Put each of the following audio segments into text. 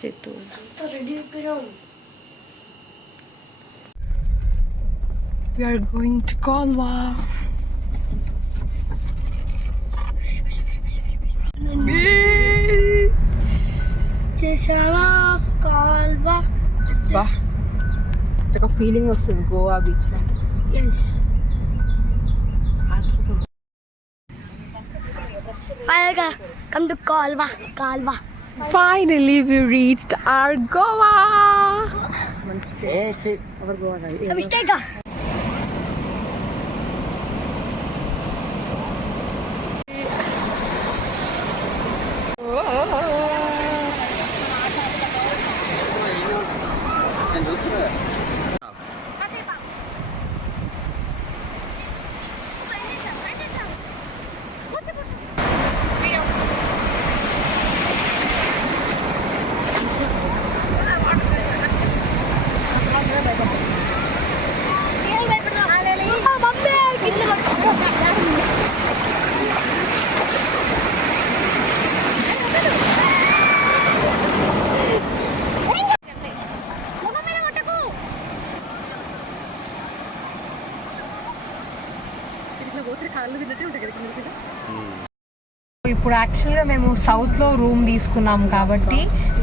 Chetu. We are going to Kalwa. చేసావా కాల్వా ఒక ఫీలింగ్ వస్తుంది గోవా బీచ్ లో. ఎస్ ఫైనల్గా కమ్ టు కాల్వా కాల్వా. Finally we reached our Goa. Mistake ఇప్పుడు యాక్చువల్గా మేము సౌత్లో రూమ్ తీసుకున్నాం కాబట్టి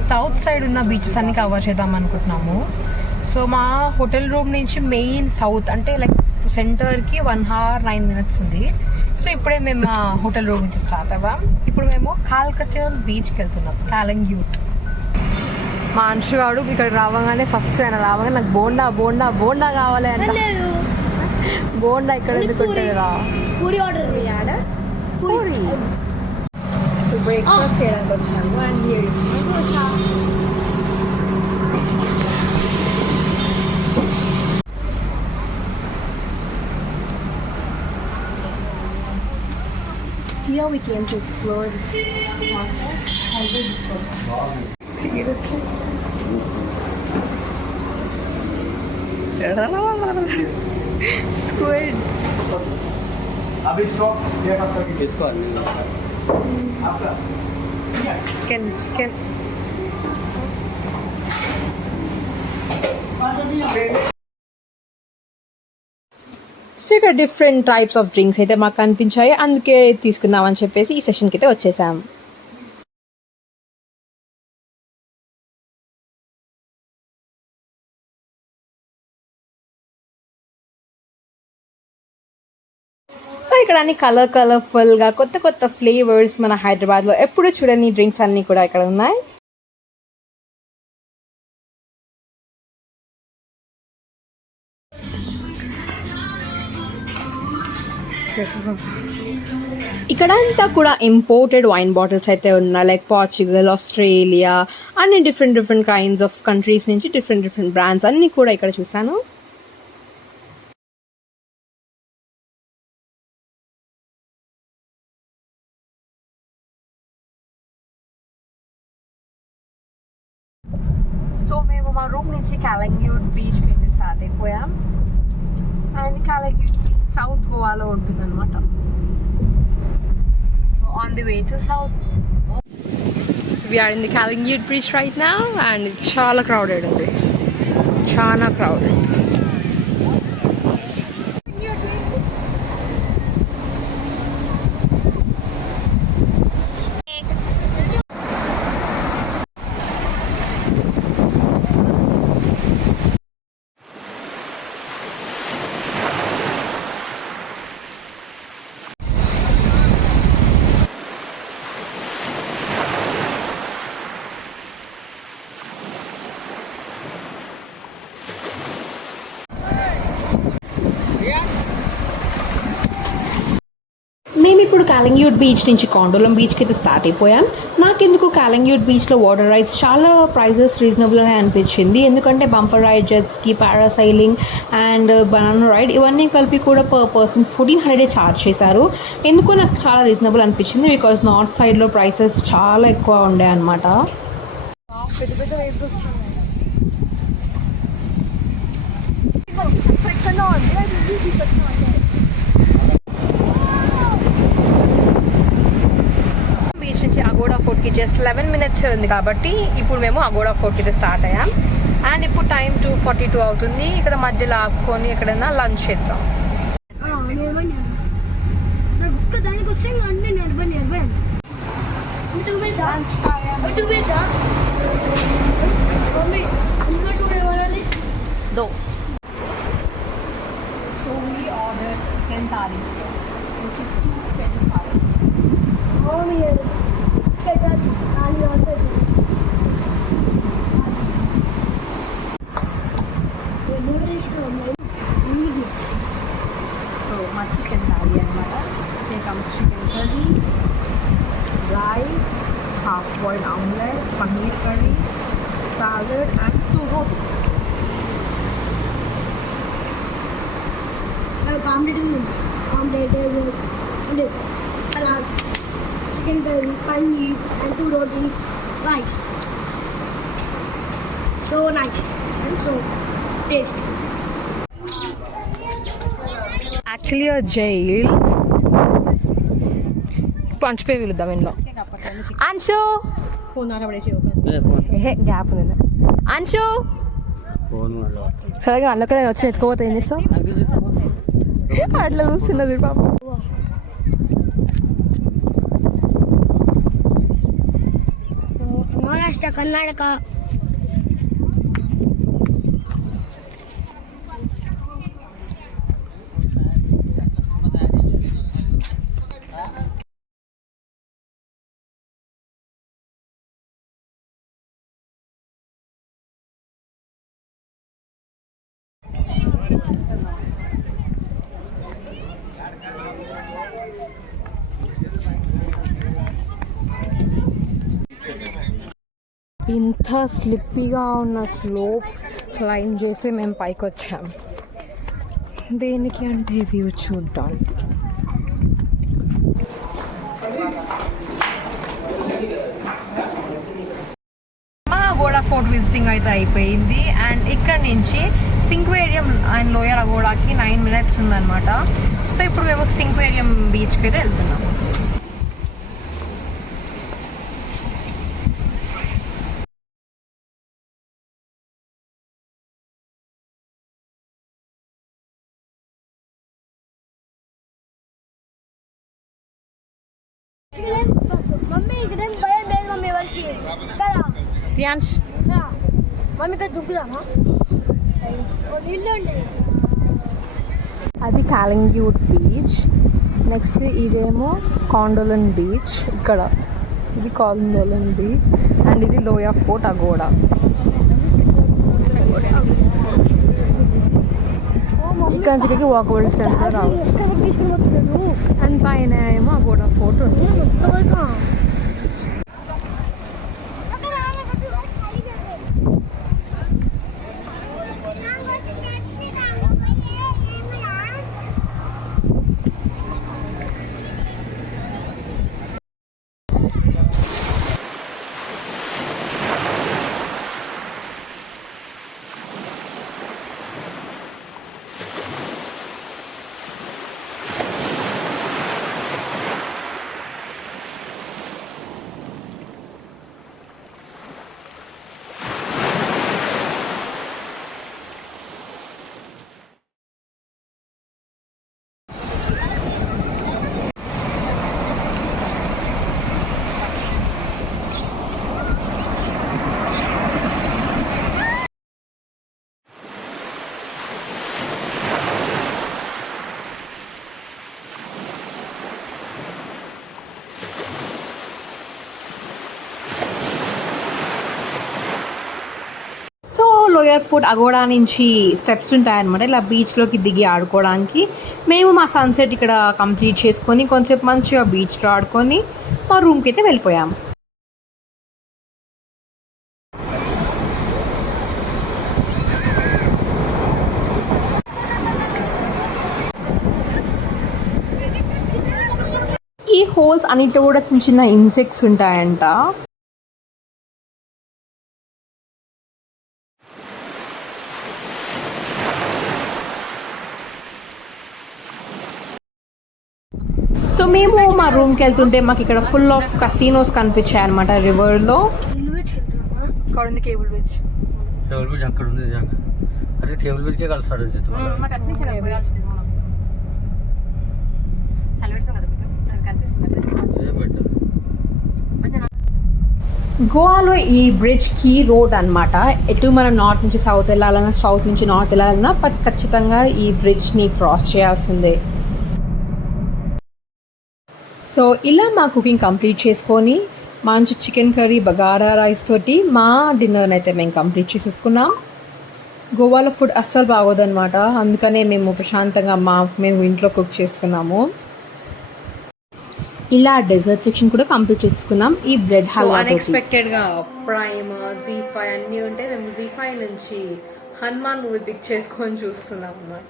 సౌత్ సైడ్ ఉన్న బీచెస్ అన్ని కవర్ చేద్దాం అనుకుంటున్నాము. సో మా హోటల్ రూమ్ నుంచి మెయిన్ సౌత్ అంటే లైక్ సెంటర్కి 1 hour 9 minutes ఉంది. సో ఇప్పుడే మేము మా హోటల్ రూమ్ నుంచి స్టార్ట్ అవ్వాం. ఇప్పుడు మేము కాల్కటల్ బీచ్కి వెళ్తున్నాం, కాలంగ్యూట్. మా అంశుగాడు ఇక్కడ రావగానే ఫస్ట్ ఆయన రావగానే నాకు బోండా బోండా బోండా కావాలి అంటే, బోండా ఇక్కడ ఎందుకు ఉంటుంది రా, పూరి ఆర్డర్ చేయాలి. పూరి బ్రేక్ఫాస్ట్ చేయడానికి వచ్చాము. And here we came to explore this market. Seriously? Squids. अभी स्टॉक ये कब तक इसको आपका Chicken. సో ఇక్కడ డిఫరెంట్ టైప్స్ ఆఫ్ డ్రింక్స్ అయితే మాకు కనిపించాయి, అందుకే తీసుకుందామని చెప్పేసి ఈ సెషన్కి అయితే వచ్చేసాం. సో ఇక్కడ అన్ని కలర్ఫుల్గా కొత్త ఫ్లేవర్స్ మన హైదరాబాద్లో ఎప్పుడు చూడని డ్రింక్స్ అన్నీ కూడా ఇక్కడ ఉన్నాయి. ఇక్కడ అంతా కూడా ఇంపోర్టెడ్ వైన్ బాటిల్స్ అయితే ఉన్నాయి, లైక్ పోర్చుగల్, ఆస్ట్రేలియా, అన్ని డిఫరెంట్ కైండ్స్ ఆఫ్ కంట్రీస్ నుంచి డిఫరెంట్ బ్రాండ్స్ అన్నీ కూడా ఇక్కడ చూసాను. సో మేము మా రూమ్ నుంచి కాలంగ్యూట్ బీచ్కి అయితే స్టార్ట్ అయిపోయాం. అండ్ కాలంగ్యూట్ బీచ్ సౌత్ గోవాలో ఉంటుంది అనమాట. So on the way to south we are in the Calangute beach right now. And చాలా క్రౌడెడ్ ఉంది, చాలా క్రౌడెడ్. మేము ఇప్పుడు కాలంగ్యూట్ బీచ్ నుంచి కాండోలం బీచ్కి అయితే స్టార్ట్ అయిపోయాం. నాకెందుకు కాలంగ్యూట్ బీచ్లో వాటర్ రైడ్స్ చాలా ప్రైజెస్ రీజనబుల్ అని అనిపించింది, ఎందుకంటే bumper ride, jet ski, parasailing and banana ride ఇవన్నీ కలిపి కూడా పర్ పర్సన్ 1400 ఛార్జ్ చేశారు. ఎందుకో నాకు చాలా రీజనబుల్ అనిపించింది, బికాజ్ నార్త్ సైడ్లో ప్రైసెస్ చాలా ఎక్కువ ఉండే అనమాట. బీచ్ నుంచి అగోడా ఫోర్ట్కి జస్ట్ 11 minutes ఉంది కాబట్టి ఇప్పుడు మేము అగోడా ఫోర్ట్కి స్టార్ట్ అయ్యాం. అండ్ ఇప్పుడు టైం 2:42 అవుతుంది. ఇక్కడ మధ్యలో ఆపుకొని ఎక్కడైనా లంచ్ చేద్దాం. దానికి వస్తే అన్నీ నియర్బై దో. So we ordered chicken thali, which is 225. So my chicken thali anamata. Here comes chicken curry, rice, half-boiled omelette, paneer curry, salad, and 2 rotis. Omelette, salad, chicken curry, paneer, and 2 rotis, rice. So nice and so tasty. Actually a jail. పంచిపోయి వెళ్దాం ఇంట్లో. అంశు గ్యాప్ ఉంది. అంశు సరిగా అందులో వచ్చి ఎత్తుకోపోతే ఏం చేస్తావు? అట్లా చూస్తున్నది పాప. మహారాష్ట్ర, కర్ణాటక, ఇంత స్లిప్పీగా ఉన్న స్లోప్ క్లైమ్ చేసి మేము పైకి వచ్చాం. దేనికి అంటే వ్యూ చూడడానికి. మా అగోడా ఫోర్ట్ విజిటింగ్ అయితే అయిపోయింది. అండ్ ఇక్కడ నుంచి సింక్వేరియం అండ్ లోయర్ అగోడాకి 9 minutes ఉందన్నమాట. సో ఇప్పుడు మేము సింక్వేరియం బీచ్కి అయితే వెళ్తున్నాము. మమ్మీ ఇక్కడ భయం లేదు మమ్మీ ఎవరికి కదా ప్రియాంష్ మమ్మీ ఇక్కడ దుక్కుదామా నీళ్ళు ఉండే. అది కాలింగ్యూట్ బీచ్. నెక్స్ట్ ఇదేమో కాండోలన్ బీచ్. ఇక్కడ ఇది కాండోలన్ బీచ్ అండ్ ఇది లోయర్ ఫోర్ట్ అగోడా. ఇక్కడ నుంచి వాకబుల్ సెంటర్ రావచ్చు. అండ్ పైన ఏమో అగోడా ఫోర్ట్ ఉంది. లోయర్ ఫుట్ అగోడా నుంచి స్టెప్స్ ఉంటాయన్నమాట ఇలా బీచ్లోకి దిగి ఆడుకోవడానికి. మేము మా సన్సెట్ ఇక్కడ కంప్లీట్ చేసుకొని కొంచెంసేపు మంచిగా బీచ్లో ఆడుకొని మా రూమ్కి అయితే వెళ్ళిపోయాము. ఈ హోల్స్ అన్నిట్లో కూడా చిన్న చిన్న ఇన్సెక్ట్స్ ఉంటాయంట. సో మేము మా రూమ్కి వెళ్తుంటే మాకు ఇక్కడ ఫుల్ ఆఫ్ కసినోస్ కనిపించాయి అనమాట రివర్లో. కేబుల్ బ్రిడ్జ్ కేబుల్ బ్రిడ్జ్ అక్కడ ఉంది అదే కేబుల్ బ్రిడ్జే కలుస్తాడు గోవాలో ఈ బ్రిడ్జ్ కీ రోడ్ అనమాట. ఎటు మనం నార్త్ నుంచి సౌత్ వెళ్ళాలన్నా, సౌత్ నుంచి నార్త్ వెళ్ళాలన్నా ఖచ్చితంగా ఈ బ్రిడ్జ్ని క్రాస్ చేయాల్సిందే. సో ఇలా మా కుకింగ్ కంప్లీట్ చేసుకొని మంచి చికెన్ కర్రీ బగారా రైస్ తోటి మా డిన్నర్ని అయితే మేము కంప్లీట్ చేసేసుకున్నాం. గోవాలో ఫుడ్ అస్సలు బాగోదన్నమాట, అందుకనే మేము ప్రశాంతంగా మేము ఇంట్లో కుక్ చేసుకున్నాము. ఇలా డెజర్ట్ సెక్షన్ కూడా కంప్లీట్ చేసుకున్నాం ఈ బ్రెడ్ హల్వా. అన్ఎక్స్పెక్టెడ్గా ప్రైమ్ జీ5 అన్నీ ఉంటే మేము జీ5 నుంచి హనుమాన్ మూవీ పిక్ చేసుకొని చూస్తున్నాం అన్నమాట.